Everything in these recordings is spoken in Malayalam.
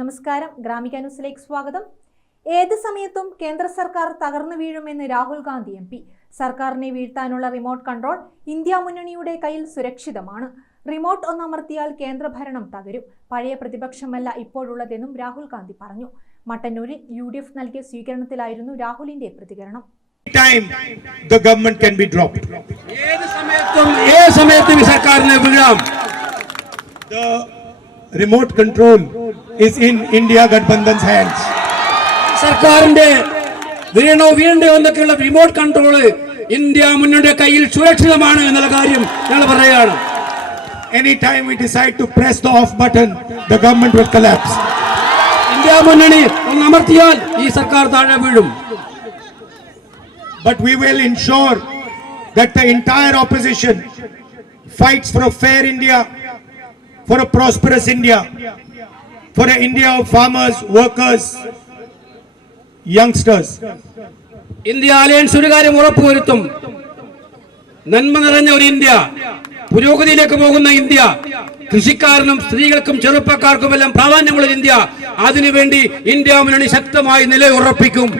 നമസ്കാരം, ഗ്രാമിക ന്യൂസിലേക്ക് സ്വാഗതം. ഏത് സമയത്തും കേന്ദ്ര സർക്കാർ തകർന്നു വീഴുമെന്ന് രാഹുൽ ഗാന്ധി MP. സർക്കാരിനെ വീഴ്ത്താനുള്ള റിമോട്ട് കൺട്രോൾ ഇന്ത്യ മുന്നണിയുടെ കയ്യിൽ സുരക്ഷിതമാണ്. റിമോട്ട് ഒന്നമർത്തിയാൽ കേന്ദ്രഭരണം തകരും. പഴയ പ്രതിപക്ഷമല്ല ഇപ്പോഴുള്ളതെന്നും രാഹുൽ ഗാന്ധി പറഞ്ഞു. മട്ടന്നൂരിൽ UDF നൽകിയ സ്വീകരണത്തിലായിരുന്നു രാഹുലിന്റെ പ്രതികരണം. The government can be dropped. The remote control is in India Gadbandhan's hands. സർക്കാരിന്റെ റിമോട്ട് കൺട്രോൾ ഇന്ത്യ മുന്നണിയുടെ കയ്യിൽ സുരക്ഷിതമാണ് എന്നുള്ള കാര്യം ഞങ്ങൾ പറയുകയാണ്. Anytime we decide to press the off button, the government will collapse. India മുന്നണി ഒന്ന് അമർത്തിയാൽ ഈ സർക്കാർ താഴെ വീഴും. But we will ensure that the entire opposition fights for a fair India, for a prosperous India, for an India of farmers, workers, youngsters. India alliance ഒരു കാര്യം ഉറപ്പുവരുത്തും. നന്മ നിറഞ്ഞ ഒരു ഇന്ത്യ, പുരോഗതിയിലേക്ക് പോകുന്ന ഇന്ത്യ, കൃഷിക്കാരനും സ്ത്രീകൾക്കും ചെറുപ്പക്കാർക്കുമെല്ലാം പ്രാധാന്യമുള്ള ഇന്ത്യ. അതിനുവേണ്ടി ഇന്ത്യ മുന്നണി ശക്തമായി നിലയുറപ്പിക്കും.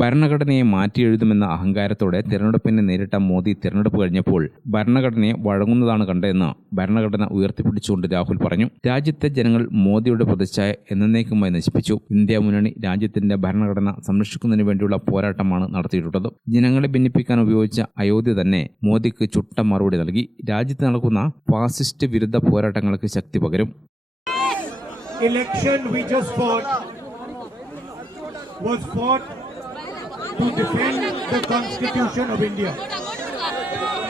ഭരണഘടനയെ മാറ്റിയെഴുതുമെന്ന അഹങ്കാരത്തോടെ തിരഞ്ഞെടുപ്പിനെ നേരിട്ട മോദി തിരഞ്ഞെടുപ്പ് കഴിഞ്ഞപ്പോൾ ഭരണഘടനയെ വഴങ്ങുന്നതാണ് കണ്ടതെന്ന് ഭരണഘടന ഉയർത്തിപ്പിടിച്ചുകൊണ്ട് രാഹുൽ പറഞ്ഞു. രാജ്യത്തെ ജനങ്ങൾ മോദിയുടെ പ്രതിച്ഛായ എന്നേക്കുമായി നശിപ്പിച്ചു. ഇന്ത്യ മുന്നണി രാജ്യത്തിന്റെ ഭരണഘടന സംരക്ഷിക്കുന്നതിന് വേണ്ടിയുള്ള പോരാട്ടമാണ് നടത്തിയിട്ടുള്ളത്. ജനങ്ങളെ ഭിന്നിപ്പിക്കാൻ ഉപയോഗിച്ച അയോധ്യ തന്നെ മോദിക്ക് ചുട്ട മറുപടി നൽകി. രാജ്യത്ത് നടക്കുന്ന ഫാസിസ്റ്റ് വിരുദ്ധ പോരാട്ടങ്ങൾക്ക് ശക്തി പകരും. Election we just fought was fought to defend the Constitution of India.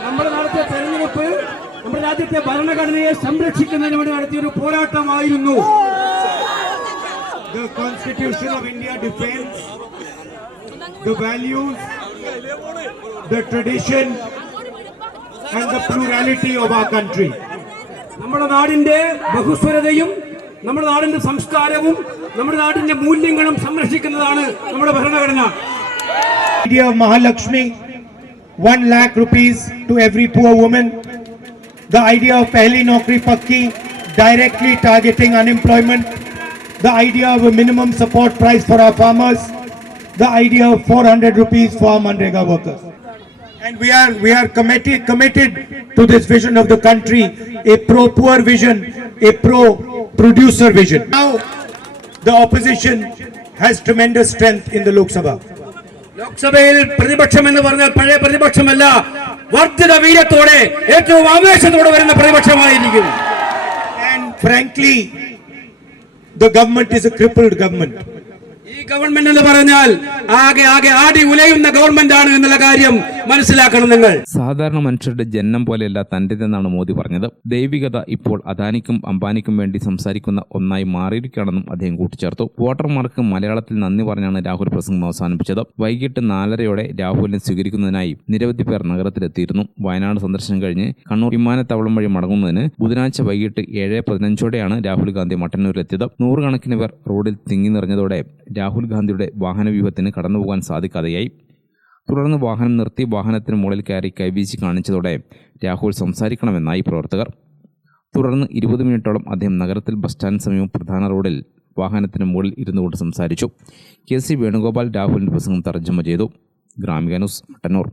നമ്മുടെ നടത്തിയ തെരഞ്ഞെടുപ്പ് നമ്മുടെ രാജ്യത്തെ ഭരണഘടനയെ സംരക്ഷിക്കുന്നതിന് വേണ്ടി നടത്തിയ ഒരു പോരാട്ടമായിരുന്നു. The Constitution of India defends the values, the tradition and the plurality of our country. നമ്മുടെ നാടിന്റെ ബഹുസ്വരതയും നമ്മുടെ നാടിന്റെ സംസ്കാരവും നമ്മുടെ നാടിന്റെ മൂല്യങ്ങളും സംരക്ഷിക്കുന്നതാണ് നമ്മുടെ ഭരണഘടന. Idea of Mahalakshmi, 1 lakh rupees to every poor woman. The idea of Pehli Naukri Pakki, directly targeting unemployment. The idea of a minimum support price for our farmers. The idea of 400 rupees for our Manrega workers. And we are committed to this vision of the country, a pro-poor vision, a pro-producer vision. Now, the opposition has tremendous strength in the Lok Sabha. ലോക്സഭയിൽ പ്രതിപക്ഷം എന്ന് പറഞ്ഞാൽ പഴയ പ്രതിപക്ഷമല്ല, വർദ്ധിത വീര്യത്തോടെ ഏറ്റവും ആവേശത്തോടെ വരുന്ന പ്രതിപക്ഷമായിരിക്കും. And frankly, the government is a crippled government. ഈ ഗവൺമെന്റ് എന്ന് പറഞ്ഞാൽ ആകെ ആടി ഉലയുന്ന ഗവൺമെന്റ് ആണ് എന്നുള്ള കാര്യം മനസ്സിലാക്കണം നിങ്ങൾ. സാധാരണ മനുഷ്യരുടെ ജന്മം പോലെയല്ല തന്റേതെന്നാണ് മോദി പറഞ്ഞത്. ദൈവികത ഇപ്പോൾ അദാനിക്കും അംബാനിക്കും വേണ്ടി സംസാരിക്കുന്ന ഒന്നായി മാറിയിരിക്കുകയാണെന്നും അദ്ദേഹം കൂട്ടിച്ചേർത്തു. വോട്ടർമാർക്ക് മലയാളത്തിൽ നന്ദി പറഞ്ഞാണ് രാഹുൽ പ്രസംഗം അവസാനിപ്പിച്ചത്. വൈകിട്ട് 4:30 രാഹുലിനെ സ്വീകരിക്കുന്നതിനായി നിരവധി പേർ നഗരത്തിലെത്തിയിരുന്നു. വയനാട് സന്ദർശനം കഴിഞ്ഞ് കണ്ണൂർ വിമാനത്താവളം വഴി മടങ്ങുന്നതിന് ബുധനാഴ്ച വൈകിട്ട് 7:15 രാഹുൽ ഗാന്ധി മട്ടന്നൂരിലെത്തിയത്. 100 കണക്കിന് പേർ റോഡിൽ തിങ്ങി നിറഞ്ഞതോടെ രാഹുൽ ഗാന്ധിയുടെ വാഹനവ്യൂഹത്തിന് കടന്നുപോകാൻ സാധിക്കാതെയായി. തുടർന്ന് വാഹനം നിർത്തി വാഹനത്തിന് മുകളിൽ കയറി കൈവീശി കാണിച്ചതോടെ രാഹുൽ സംസാരിക്കണമെന്നായി പ്രവർത്തകർ. തുടർന്ന് 20 മിനിറ്റോളം അദ്ദേഹം നഗരത്തിൽ ബസ് സ്റ്റാൻഡ് സമീപം പ്രധാന റോഡിൽ വാഹനത്തിന് മുകളിൽ ഇരുന്നുകൊണ്ട് സംസാരിച്ചു. KC വേണുഗോപാൽ രാഹുലിന്റെ പ്രസംഗം തർജ്ജമ ചെയ്തു. ഗ്രാമിക ന്യൂസ്, മട്ടന്നൂർ.